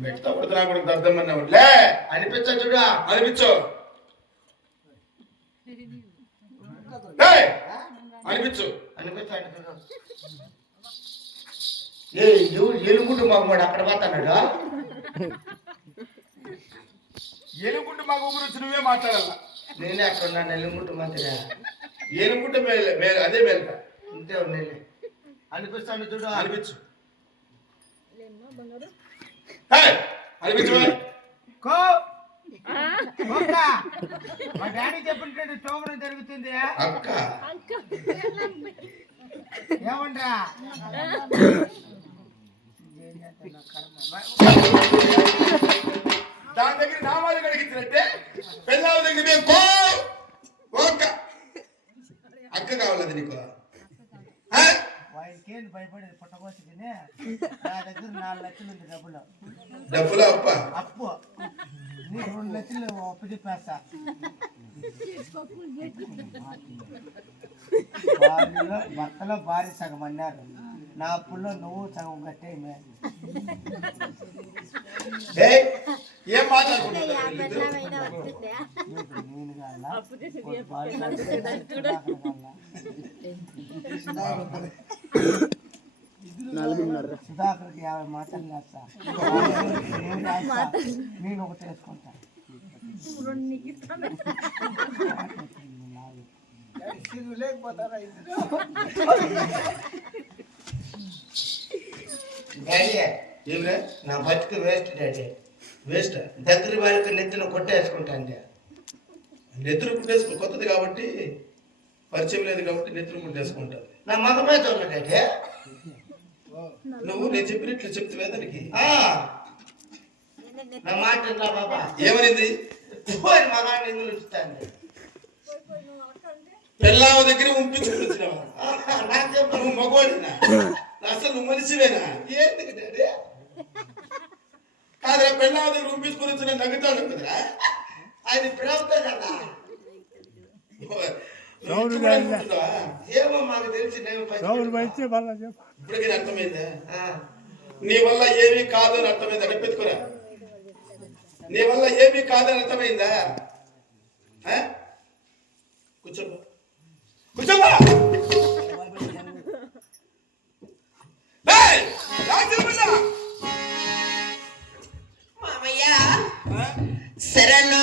మెట్ట కొడుతున్నా కొడుకు అర్థమన్నా లే అనిపించా చూడు అనిపించు. అనిపించు అనిపించా. ఏ ఎలుగుంటు మగవాడు అక్కడ పోతున్నాడు? ఏనుగుంటే మాకు వచ్చి నువ్వే మాట్లాడాల? నేనే అక్కడ ఉన్నాను ఎలుగుంటు మంచిగా ఏనుగుంటే మేలు మేలు అదే మేలుక ఇంతే నేనే అనిపిస్తాను చూడు. అనిపించు. ఏయ్, అనిపించు కో కోక. మా డాడీ చెప్పినట్టు చోమరం జరుగుతుంది అక్క ఏమండ్రా దాని దగ్గర నామాలు కడిగించినట్టే పెళ్ళాల దగ్గర మేము లక్షలు ఉంది డబ్బులు డబ్బులా అప్ప అప్పు నీకు రెండు లక్షలు అప్పు చెప్పేస్తా భార్యలో భర్తలో భార్య సగం అన్నారు నా అప్పుల్లో నువ్వు సగం కట్టేయమే ఏయ్, ఏం మాట్లాడుకుంటున్నారు కావాలా? సుధాకర్కి యాభై మాటలు చేస్తా నేను ఒకటి వేసుకుంటా. డాడీ ఏమిరా? నా బతుకు వేస్ట్ డాడీ. వేస్ట్. దగ్గర వాళ్ళకి నెత్తిన కొట్టేసుకుంటాను నెత్తురు కుట్టేసుకో కొత్తది కాబట్టి పరిచయం లేదు కాబట్టి నెత్తురు కుట్టేసుకుంటారు నా మగమే చూడలే డాడీ. నువ్వు నేను చెప్పినట్లు చెప్తే దానికి. ఆ. నా మాట నా బాబా? ఏమనింది? పోయి మగాన్ని ఎందుకు ఇస్తాను పెళ్ళామ దగ్గర నాకు చెప్పు నువ్వు మగవాడినా? అసలు నువ్వు మనిషివేనా? ఏంటి డాడీ? కాదురా పెళ్ళామ దగ్గర ఉంపించుకుని వచ్చిన నవ్వుతాడు కదరా? అది ప్రభుత్వం కదా? మాకు తెలిసి నేను పచ్చి ఇప్పటికీ అర్థమైందా? ఆ. నీ వల్ల ఏమీ కాదు అని అర్థమైందా? నెప్పెత్తుకురా నీ వల్ల ఏమీ కాదని అర్థమైందా? ఆ? కూర్చోబా? శరణు.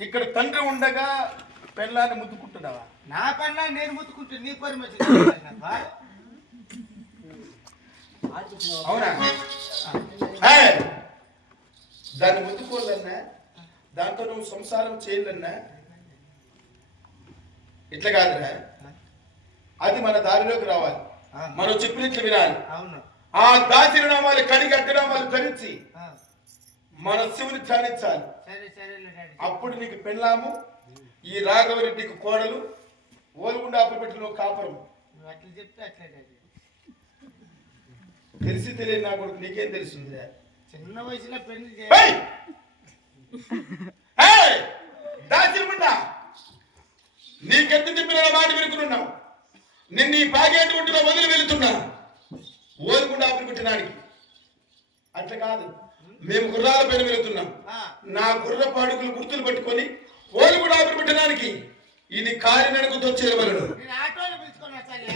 ఇక్కడ తండ్రి ఉండగా పెళ్ళాన్ని ముద్దుకుంటున్నావా? నా పైన నేను ముత్తుకుంటే నీ పర్మిషన్ అవునా! దాన్ని ముద్దుకోవాలన్నా దాంతో నువ్వు సంసారం చేయాలన్నా. ఇట్లా కాదురా. అది మన దారిలోకి రావాలి. మనం చెప్పినట్లు వినాలి. అవును. ఆ దాచిరనామాలు కడిగి అడ్డనామాలు ధరించి ఆ, మన శివుని ధ్యానించాలి. అప్పుడు నీకు పెళ్ళాము ఈ రాఘవరెడ్డికి కోడలు ఓలుగుండా పెట్టిన కాపురం. తెలిసి తెలియని నా కొడుకు నీకేం తెలుస్తుంది చిన్న వయసులో పెళ్ళి నీకెంత చెప్పిన మాట వినుకున్నావు నిన్ను ఈ పాగేటి ఒడ్డులో వదిలి వెళుతున్నా. ఓలుగుండా పెట్టినానికి అట్లా కాదు. మేము గుర్రాల పైన వెళుతున్నాం. నా గుర్ర పాడుకులు గుర్తులు పట్టుకొని ఓలుగుండా పెట్టడానికి ఇది కాలి పిలుచుకొని వస్తాలే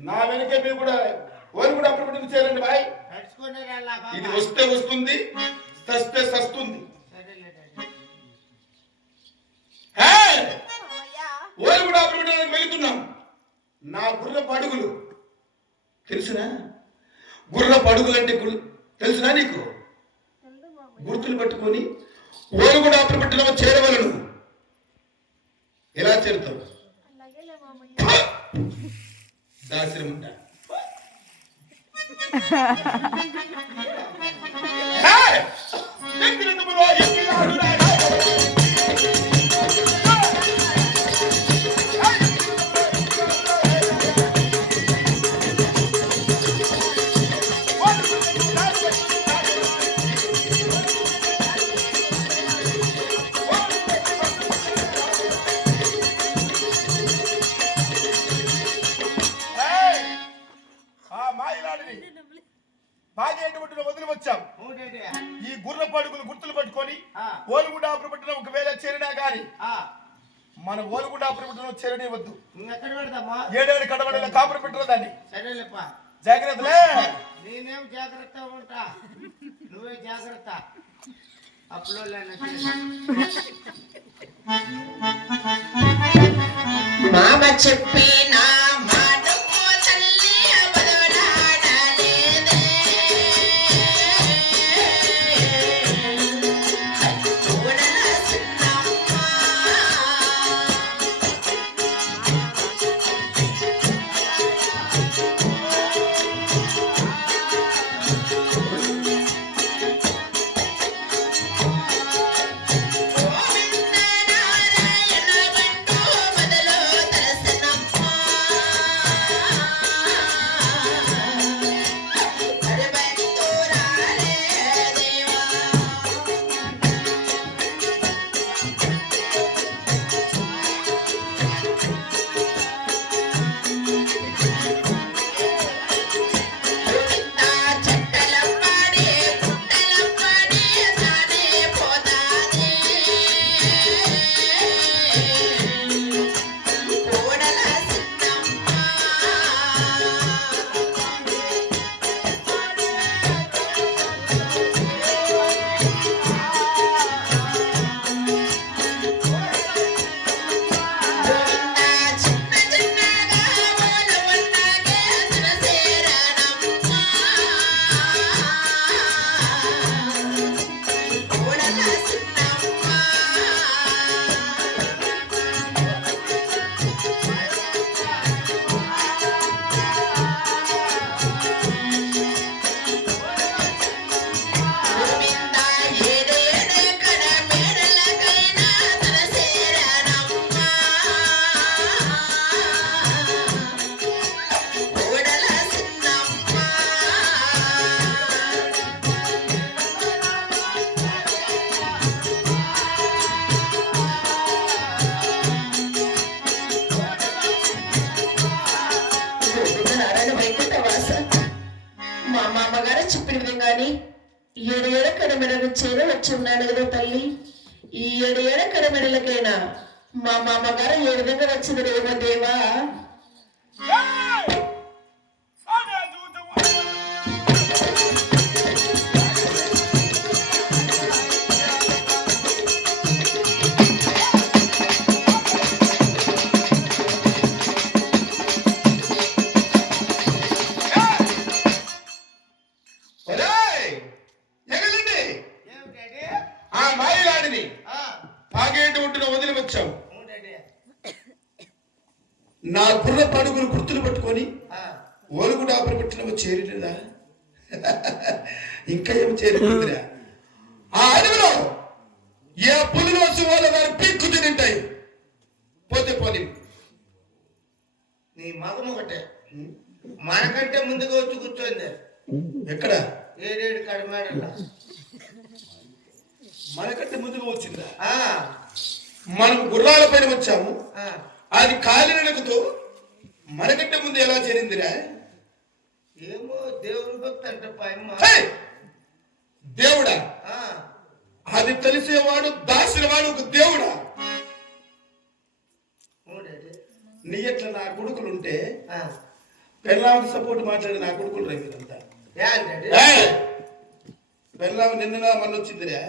నా వెనకే మీరు కూడా ఓలుగుండా పెట్టిన చేరండి బాయ్. నడుచుకొని రాలా ఇది వస్తే వస్తుంది సస్తే సస్తుంది! మామయ్య ఓలుగుండా పెట్టడానికి వెళుతున్నాం. నా గుర్ర పడుగులు. తెలుసునా? గుర్ర పడుగులు అంటే గుర్- తెలుసునా నీకు? గుర్తులు పట్టుకొని ఓలుగుండా పెట్టడం చేరవలను. ఎలా చేరుతావు? అలాగేలే మామయ్య ఈ గుర్ర పడుగులు గుర్తులు పట్టుకొని ఆ, ఓలుగుండ ఆపురపట్నం ఒకవేళ చేరినా గాని ఆ, మన ఓలుగుండ ఆపురపట్నం చేరనివద్దు ఇంకెక్కడ పెడదామా ఏడేడు కడవడల కాపురం పెట్టిన దాన్ని. జాగ్రత్తలే. నేనేం జాగ్రత్త ఉంటా? నువ్వే జాగ్రత్త. అప్పుడు మామ చెప్పిన ఏడు ఏడ కడమెడలు చేర వచ్చి ఉన్నాను కదా తల్లి. ఈ ఏడు ఏడ కడమెడలకైనా మా మామగారు ఏ విధంగా వచ్చింది రేమో దేవా. ఓలుగు డాబర్ పెట్టిన చేరినదా ఇంకా ఏమి చేరిపోతుందిరా ఆ అడవిలో ఏ పులిలో సువాల వారు పీక్కు తింటాయి పోతే పోనీ. నీ మగం ఒకటే. మనకంటే ముందుగా వచ్చి కూర్చోంది ఎక్కడ? ఏడేడు కడిమేడల మనకంటే ముందుగా వచ్చిందా? ఆ, మనం గుర్రాల పైన వచ్చాము. ఆ. అది కాలినడకతో మనకంటే ముందు ఎలా చేరిందిరా? ఏమో దేవుని భక్తి అంటే! దేవుడా? ఆ, అది తెలిసేవాడు దాసినవాడు ఒక దేవుడా. నీ ఎట్లా నా కొడుకులుంటే ఆ, పెళ్ళాంకి సపోర్ట్ మాట్లాడి నా కొడుకులు రైతులంతా? పెళ్ళాం నిన్న మొన్న వచ్చిందిరా